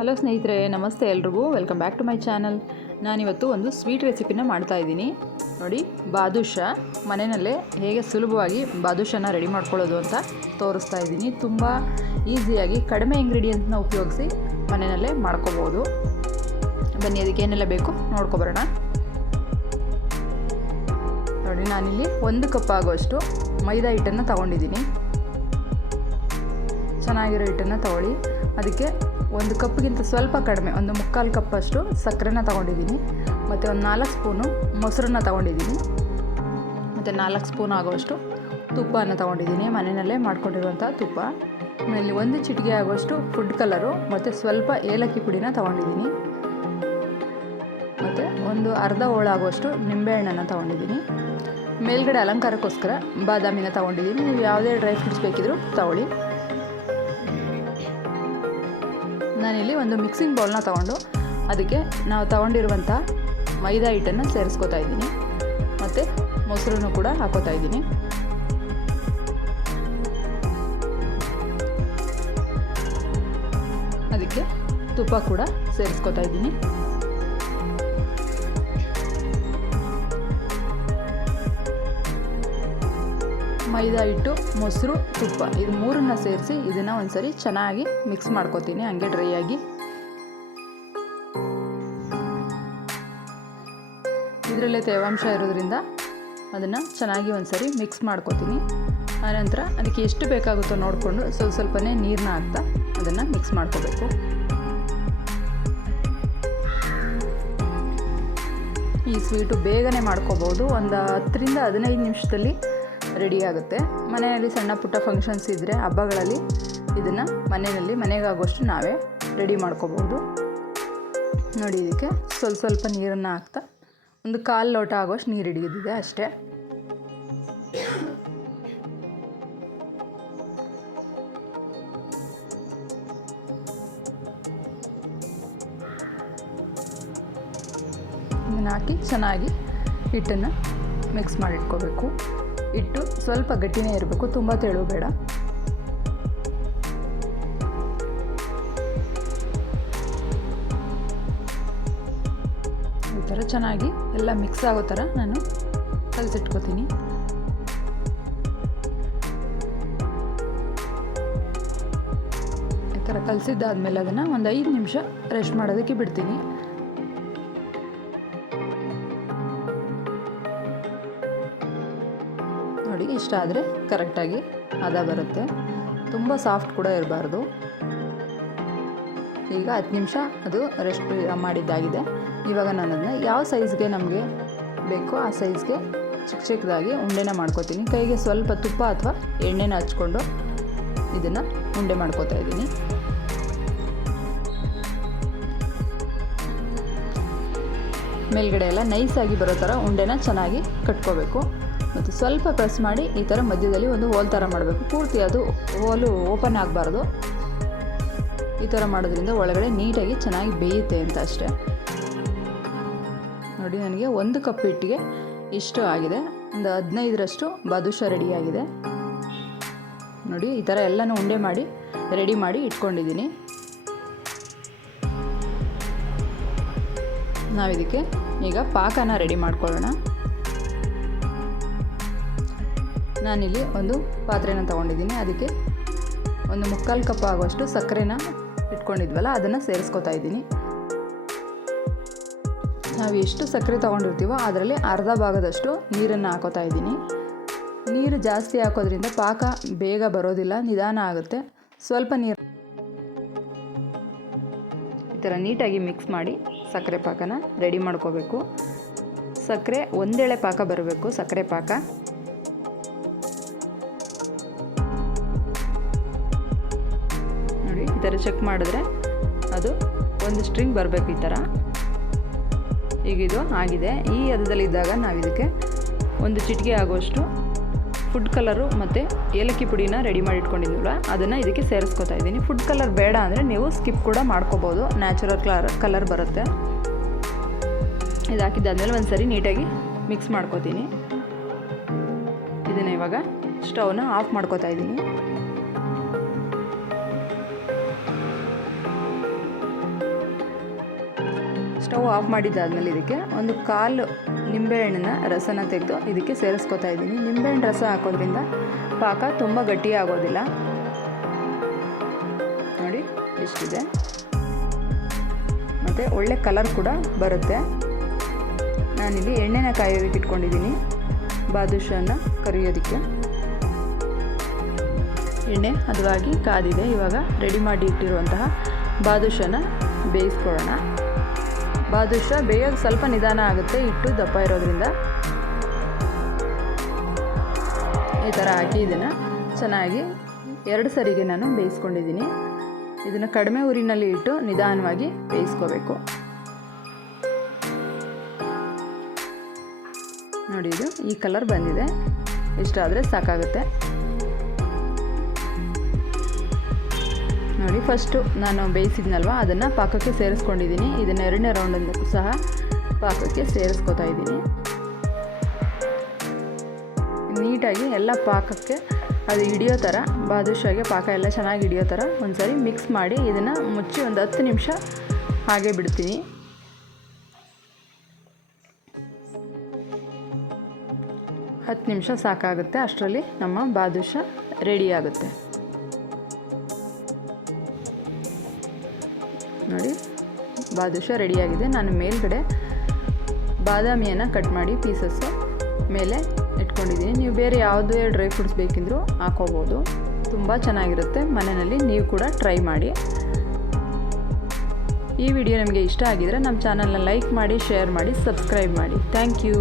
Hello ಸ್ನೇಹಿತರೆ, ನಮಸ್ತೆ ಎಲ್ರಿಗೂ. Welcome back to my channel. ನಾನಿವತ್ತು ಒಂದು ಸ್ವೀಟ್ ರೆಸಿಪಿನ ಮಾಡ್ತಾಯಿದ್ದೀನಿ. ನೋಡಿ, ಬಾದುಷಾ ಮನೆಯಲ್ಲೇ ಹೇಗೆ ಸುಲಭವಾಗಿ ಬಾದುಷಾನ ರೆಡಿ ಮಾಡ್ಕೊಳ್ಳೋದು ಅಂತ ತೋರಿಸ್ತಾ ಇದ್ದೀನಿ. ತುಂಬ ಈಸಿಯಾಗಿ ಕಡಿಮೆ ಇಂಗ್ರೀಡಿಯೆಂಟ್ನ ಉಪಯೋಗಿಸಿ ಮನೆಯಲ್ಲೇ ಮಾಡ್ಕೋಬೋದು. ಬನ್ನಿ, ಅದಕ್ಕೆ ಏನೆಲ್ಲ ಬೇಕು ನೋಡ್ಕೊಬರೋಣ. ನೋಡಿ, ನಾನಿಲ್ಲಿ 1 ಕಪ್ ಆಗೋಷ್ಟು ಮೈದಾ ಹಿಟ್ಟನ್ನು ತಗೊಂಡಿದ್ದೀನಿ. ಚೆನ್ನಾಗಿರೋ ಹಿಟ್ಟನ್ನು ತಗೊಳ್ಳಿ. ಅದಕ್ಕೆ 1 ಕಪ್ಗಿಂತ ಸ್ವಲ್ಪ ಕಡಿಮೆ, 1/4 ಕಪ್ಪಷ್ಟು ಸಕ್ಕರೆನ ತೊಗೊಂಡಿದ್ದೀನಿ. ಮತ್ತು ಒಂದು 4 ಸ್ಪೂನು ಮೊಸರನ್ನ ತೊಗೊಂಡಿದ್ದೀನಿ. ಮತ್ತು 4 ಸ್ಪೂನ್ ಆಗೋಷ್ಟು ತುಪ್ಪನ ತೊಗೊಂಡಿದ್ದೀನಿ, ಮನೆಯಲ್ಲೇ ಮಾಡ್ಕೊಂಡಿರುವಂಥ ತುಪ್ಪ. ಇಲ್ಲಿ 1 ಚಿಟಿಕೆ ಆಗೋಷ್ಟು ಫುಡ್ ಕಲರು ಮತ್ತು ಸ್ವಲ್ಪ ಏಲಕ್ಕಿ ಪುಡಿನ ತೊಗೊಂಡಿದ್ದೀನಿ. ಮತ್ತು ಒಂದು ಅರ್ಧ ಹೋಳಾಗುವಷ್ಟು ನಿಂಬೆಹಣ್ಣನ್ನು ತೊಗೊಂಡಿದ್ದೀನಿ. ಮೇಲ್ಗಡೆ ಅಲಂಕಾರಕ್ಕೋಸ್ಕರ ಬಾದಾಮಿನ ತೊಗೊಂಡಿದ್ದೀನಿ. ನೀವು ಯಾವುದೇ ಡ್ರೈ ಫ್ರೂಟ್ಸ್ ಬೇಕಿದ್ರೂ ತೊಗೊಳ್ಳಿ. ನಾನಿಲ್ಲಿ ಒಂದು ಮಿಕ್ಸಿಂಗ್ ಬೌಲ್ನ ತೊಗೊಂಡು ಅದಕ್ಕೆ ನಾವು ತೊಗೊಂಡಿರುವಂಥ ಮೈದಾ ಹಿಟ್ಟನ್ನು ಸೇರಿಸ್ಕೊತಾ ಇದ್ದೀನಿ. ಮತ್ತು ಮೊಸರನ್ನು ಕೂಡ ಹಾಕೋತಾ ಇದ್ದೀನಿ. ಅದಕ್ಕೆ ತುಪ್ಪ ಕೂಡ ಸೇರಿಸ್ಕೊತಾ ಇದ್ದೀನಿ. ಮೈದಾ ಹಿಟ್ಟು, ಮೊಸರು, ತುಪ್ಪ ಇದು ಮೂರನ್ನು ಸೇರಿಸಿ ಇದನ್ನು ಒಂದ್ಸರಿ ಚೆನ್ನಾಗಿ ಮಿಕ್ಸ್ ಮಾಡ್ಕೊತೀನಿ, ಹಂಗೆ ಡ್ರೈ ಆಗಿ. ಇದರಲ್ಲೇ ತೇವಾಂಶ ಇರೋದ್ರಿಂದ ಅದನ್ನು ಚೆನ್ನಾಗಿ ಒಂದ್ಸರಿ ಮಿಕ್ಸ್ ಮಾಡ್ಕೊತೀನಿ. ಆನಂತರ ಅದಕ್ಕೆ ಎಷ್ಟು ಬೇಕಾಗುತ್ತೋ ನೋಡಿಕೊಂಡು ಸ್ವಲ್ಪನೇ ನೀರನ್ನ ಹಾಕ್ತಾ ಅದನ್ನು ಮಿಕ್ಸ್ ಮಾಡ್ಕೋಬೇಕು. ಈ ಸ್ವೀಟು ಬೇಗನೆ ಮಾಡ್ಕೋಬೋದು. ಒಂದು 10ರಿಂದ 15 ನಿಮಿಷದಲ್ಲಿ ರೆಡಿ ಆಗುತ್ತೆ. ಮನೆಯಲ್ಲಿ ಸಣ್ಣ ಪುಟ್ಟ ಫಂಕ್ಷನ್ಸ್ ಇದ್ದರೆ, ಹಬ್ಬಗಳಲ್ಲಿ ಇದನ್ನು ಮನೆಗಾಗುವಷ್ಟು ನಾವೇ ರೆಡಿ ಮಾಡ್ಕೋಬೋದು. ನೋಡಿ, ಇದಕ್ಕೆ ಸ್ವಲ್ಪ ನೀರನ್ನು ಹಾಕ್ತಾ ಒಂದು 1/4 ಲೋಟ ಆಗೋಷ್ಟು ನೀರು ಹಿಡಿದಿದೆ ಅಷ್ಟೇ. ಇದನ್ನು ಹಾಕಿ ಚೆನ್ನಾಗಿ ಹಿಟ್ಟನ್ನು ಮಿಕ್ಸ್ ಮಾಡಿಟ್ಕೋಬೇಕು. ಹಿಟ್ಟು ಸ್ವಲ್ಪ ಗಟ್ಟಿನೇ ಇರಬೇಕು, ತುಂಬ ತೆಳು ಬೇಡ. ಈ ಥರ ಚೆನ್ನಾಗಿ ಎಲ್ಲ ಮಿಕ್ಸ್ ಆಗೋ ಥರ ನಾನು ಕಲಸಿಟ್ಕೋತೀನಿ. ಈ ಥರ ಕಲಸಿದ್ದಾದ್ಮೇಲೆ ಅದನ್ನು ಒಂದು 5 ನಿಮಿಷ ರೆಸ್ಟ್ ಮಾಡೋದಕ್ಕೆ ಬಿಡ್ತೀನಿ. ನೋಡಿ, ಇಷ್ಟ ಆದರೆ ಕರೆಕ್ಟಾಗಿ ಹದ ಬರುತ್ತೆ. ತುಂಬ ಸಾಫ್ಟ್ ಕೂಡ ಇರಬಾರ್ದು. ಈಗ 10 ನಿಮಿಷ ಅದು ರೆಸ್ಟ್ ಮಾಡಿದ್ದಾಗಿದೆ. ಇವಾಗ ನಾನು ಅದನ್ನು ಯಾವ ಸೈಜ್ಗೆ ನಮಗೆ ಬೇಕೋ ಆ ಸೈಜ್ಗೆ ಚಿಕ್ಕದಾಗಿ ಉಂಡೆನ ಮಾಡ್ಕೋತೀನಿ. ಕೈಗೆ ಸ್ವಲ್ಪ ತುಪ್ಪ ಅಥವಾ ಎಣ್ಣೆನ ಹಚ್ಕೊಂಡು ಇದನ್ನು ಉಂಡೆ ಮಾಡ್ಕೋತಾ ಇದ್ದೀನಿ. ಮೇಲ್ಗಡೆ ಎಲ್ಲ ನೈಸಾಗಿ ಬರೋ ಥರ ಉಂಡೆನ ಚೆನ್ನಾಗಿ ಕಟ್ಕೋಬೇಕು. ಮತ್ತು ಸ್ವಲ್ಪ ಪ್ರೆಸ್ ಮಾಡಿ ಈ ಥರ ಮಧ್ಯದಲ್ಲಿ ಒಂದು ಹೋಲ್ ಥರ ಮಾಡಬೇಕು. ಪೂರ್ತಿ ಅದು ಹೋಲು ಓಪನ್ ಆಗಬಾರ್ದು. ಈ ಥರ ಮಾಡೋದ್ರಿಂದ ಒಳಗಡೆ ನೀಟಾಗಿ ಚೆನ್ನಾಗಿ ಬೇಯುತ್ತೆ ಅಂತ ಅಷ್ಟೇ. ನೋಡಿ, ನನಗೆ 1 ಕಪ್ ಹಿಟ್ಟಿಗೆ ಇಷ್ಟು ಆಗಿದೆ. ಒಂದು 15ರಷ್ಟು ಬಾದುಷಾ ರೆಡಿಯಾಗಿದೆ. ನೋಡಿ, ಈ ಥರ ಎಲ್ಲನೂ ಉಂಡೆ ಮಾಡಿ ರೆಡಿ ಮಾಡಿ ಇಟ್ಕೊಂಡಿದ್ದೀನಿ. ನಾವಿದಕ್ಕೆ ಈಗ ಪಾಕನ ರೆಡಿ ಮಾಡ್ಕೊಳ್ಳೋಣ. ನಾನಿಲ್ಲಿ ಒಂದು ಪಾತ್ರೆನ ತೊಗೊಂಡಿದ್ದೀನಿ. ಅದಕ್ಕೆ 1/4 ಕಪ್ ಆಗುವಷ್ಟು ಸಕ್ಕರೆನ ಇಟ್ಕೊಂಡಿದ್ವಲ್ಲ ಅದನ್ನು ಸೇರಿಸ್ಕೊತಾ ಇದ್ದೀನಿ. ನಾವು ಎಷ್ಟು ಸಕ್ಕರೆ ತೊಗೊಂಡಿರ್ತೀವೋ ಅದರಲ್ಲಿ ಅರ್ಧ ಭಾಗದಷ್ಟು ನೀರನ್ನು ಹಾಕೋತಾ ಇದ್ದೀನಿ. ನೀರು ಜಾಸ್ತಿ ಹಾಕೋದ್ರಿಂದ ಪಾಕ ಬೇಗ ಬರೋದಿಲ್ಲ, ನಿಧಾನ ಆಗುತ್ತೆ. ಸ್ವಲ್ಪ ನೀರು ಈ ಥರ ನೀಟಾಗಿ ಮಿಕ್ಸ್ ಮಾಡಿ ಸಕ್ಕರೆ ಪಾಕನ ರೆಡಿ ಮಾಡ್ಕೋಬೇಕು. ಸಕ್ಕರೆ ಒಂದೆಳೆ ಪಾಕ ಬರಬೇಕು, ಸಕ್ಕರೆ ಪಾಕ. ನೋಡಿ, ಈ ಥರ ಚೆಕ್ ಮಾಡಿದ್ರೆ ಅದು ಒಂದು ಸ್ಟ್ರಿಂಗ್ ಬರಬೇಕು ಈ ಥರ. ಈಗ ಇದು ಆಗಿದೆ. ಈ ಹದದಲ್ಲಿದ್ದಾಗ ನಾವು ಇದಕ್ಕೆ 1 ಚಿಟಿಕೆ ಆಗುವಷ್ಟು ಫುಡ್ ಕಲರು ಮತ್ತು ಏಲಕ್ಕಿ ಪುಡಿನ ರೆಡಿ ಮಾಡಿ ಇಟ್ಕೊಂಡಿದ್ದೀವಲ್ಲ ಅದನ್ನು ಇದಕ್ಕೆ ಸೇರಿಸ್ಕೊತಾ ಇದ್ದೀನಿ. ಫುಡ್ ಕಲರ್ ಬೇಡ ಅಂದರೆ ನೀವು ಸ್ಕಿಪ್ ಕೂಡ ಮಾಡ್ಕೋಬೋದು, ನ್ಯಾಚುರಲ್ ಕಲರ್ ಬರುತ್ತೆ. ಇದು ಹಾಕಿದ್ದಾದ್ಮೇಲೆ ಒಂದು ಸರಿ ನೀಟಾಗಿ ಮಿಕ್ಸ್ ಮಾಡ್ಕೋತೀನಿ. ಇದನ್ನು ಇವಾಗ ಸ್ಟವ್ನ ಆಫ್ ಮಾಡ್ಕೋತಾ ಇದ್ದೀನಿ. ಸ್ಟವ್ ಆಫ್ ಮಾಡಿದ್ದಾದಮೇಲೆ ಇದಕ್ಕೆ ಒಂದು ಕಾಲು ನಿಂಬೆಹಣ್ಣಿನ ರಸನ ತೆಗೆದು ಇದಕ್ಕೆ ಸೇರಿಸ್ಕೊತಾ ಇದ್ದೀನಿ. ನಿಂಬೆಹಣ್ಣು ರಸ ಹಾಕೋದ್ರಿಂದ ಪಾಕ ತುಂಬ ಗಟ್ಟಿ ಆಗೋದಿಲ್ಲ. ನೋಡಿ ಎಷ್ಟಿದೆ, ಮತ್ತು ಒಳ್ಳೆ ಕಲರ್ ಕೂಡ ಬರುತ್ತೆ. ನಾನಿಲ್ಲಿ ಎಣ್ಣೆನ ಕಾಯೋದಕ್ಕೆ ಇಟ್ಕೊಂಡಿದ್ದೀನಿ ಬಾದುಷಾನ ಕರಿಯೋದಕ್ಕೆ. ಎಣ್ಣೆ ಹದವಾಗಿ ಕಾದಿದೆ. ಇವಾಗ ರೆಡಿ ಮಾಡಿ ಇಟ್ಟಿರುವಂತಹ ಬಾದುಷಾನ ಬೇಯಿಸ್ಕೊಳ್ಳೋಣ. ಬಾದುಷಾ ಬೇಯೋದು ಸ್ವಲ್ಪ ನಿಧಾನ ಆಗುತ್ತೆ, ಹಿಟ್ಟು ದಪ್ಪ ಇರೋದ್ರಿಂದ. ಈ ಥರ ಹಾಕಿ ಇದನ್ನು ಚೆನ್ನಾಗಿ 2 ಸರಿಗೆ ನಾನು ಬೇಯಿಸ್ಕೊಂಡಿದ್ದೀನಿ. ಇದನ್ನು ಕಡಿಮೆ ಉರಿನಲ್ಲಿ ಇಟ್ಟು ನಿಧಾನವಾಗಿ ಬೇಯಿಸ್ಕೋಬೇಕು. ನೋಡಿ, ಇದು ಈ ಕಲರ್ ಬಂದಿದೆ. ಇಷ್ಟಾದರೆ ಸಾಕಾಗುತ್ತೆ. ನೋಡಿ, ಫಸ್ಟು ನಾನು ಬೇಯಿಸಿದ್ನಲ್ವ ಅದನ್ನು ಪಾಕಕ್ಕೆ ಸೇರಿಸ್ಕೊಂಡಿದ್ದೀನಿ. ಇದನ್ನು 2ನೇ ರೌಂಡಲ್ಲೂ ಸಹ ಪಾಕಕ್ಕೆ ಸೇರಿಸ್ಕೊತಾ ಇದ್ದೀನಿ. ನೀಟಾಗಿ ಎಲ್ಲ ಪಾಕಕ್ಕೆ ಅದು ಹಿಡಿಯೋ ಥರ, ಬಾದುಷಾಗೆ ಪಾಕ ಎಲ್ಲ ಚೆನ್ನಾಗಿ ಹಿಡಿಯೋ ಥರ ಒಂದ್ಸರಿ ಮಿಕ್ಸ್ ಮಾಡಿ ಇದನ್ನು ಮುಚ್ಚಿ ಒಂದು 10 ನಿಮಿಷ ಹಾಗೆ ಬಿಡ್ತೀನಿ. ಹತ್ತು ನಿಮಿಷ ಸಾಕಾಗುತ್ತೆ. ಅಷ್ಟರಲ್ಲಿ ನಮ್ಮ ಬಾದುಷಾ ರೆಡಿ ಆಗುತ್ತೆ. ನೋಡಿ, ಬಾದುಷಾ ರೆಡಿಯಾಗಿದೆ. ನಾನು ಮೇಲ್ಗಡೆ ಬಾದಾಮಿಯನ್ನು ಕಟ್ ಮಾಡಿ ಪೀಸಸ್ಸು ಮೇಲೆ ಇಟ್ಕೊಂಡಿದ್ದೀನಿ. ನೀವು ಬೇರೆ ಯಾವುದೇ ಡ್ರೈ ಫ್ರೂಟ್ಸ್ ಬೇಕೆಂದರೂ ಹಾಕೋಬೋದು. ತುಂಬ ಚೆನ್ನಾಗಿರುತ್ತೆ. ಮನೆಯಲ್ಲಿ ನೀವು ಕೂಡ ಟ್ರೈ ಮಾಡಿ. ಈ ವಿಡಿಯೋ ನಿಮಗೆ ಇಷ್ಟ ಆಗಿದರೆ ನಮ್ಮ ಚಾನಲ್ನ ಲೈಕ್ ಮಾಡಿ, ಶೇರ್ ಮಾಡಿ, ಸಬ್ಸ್ಕ್ರೈಬ್ ಮಾಡಿ. Thank you.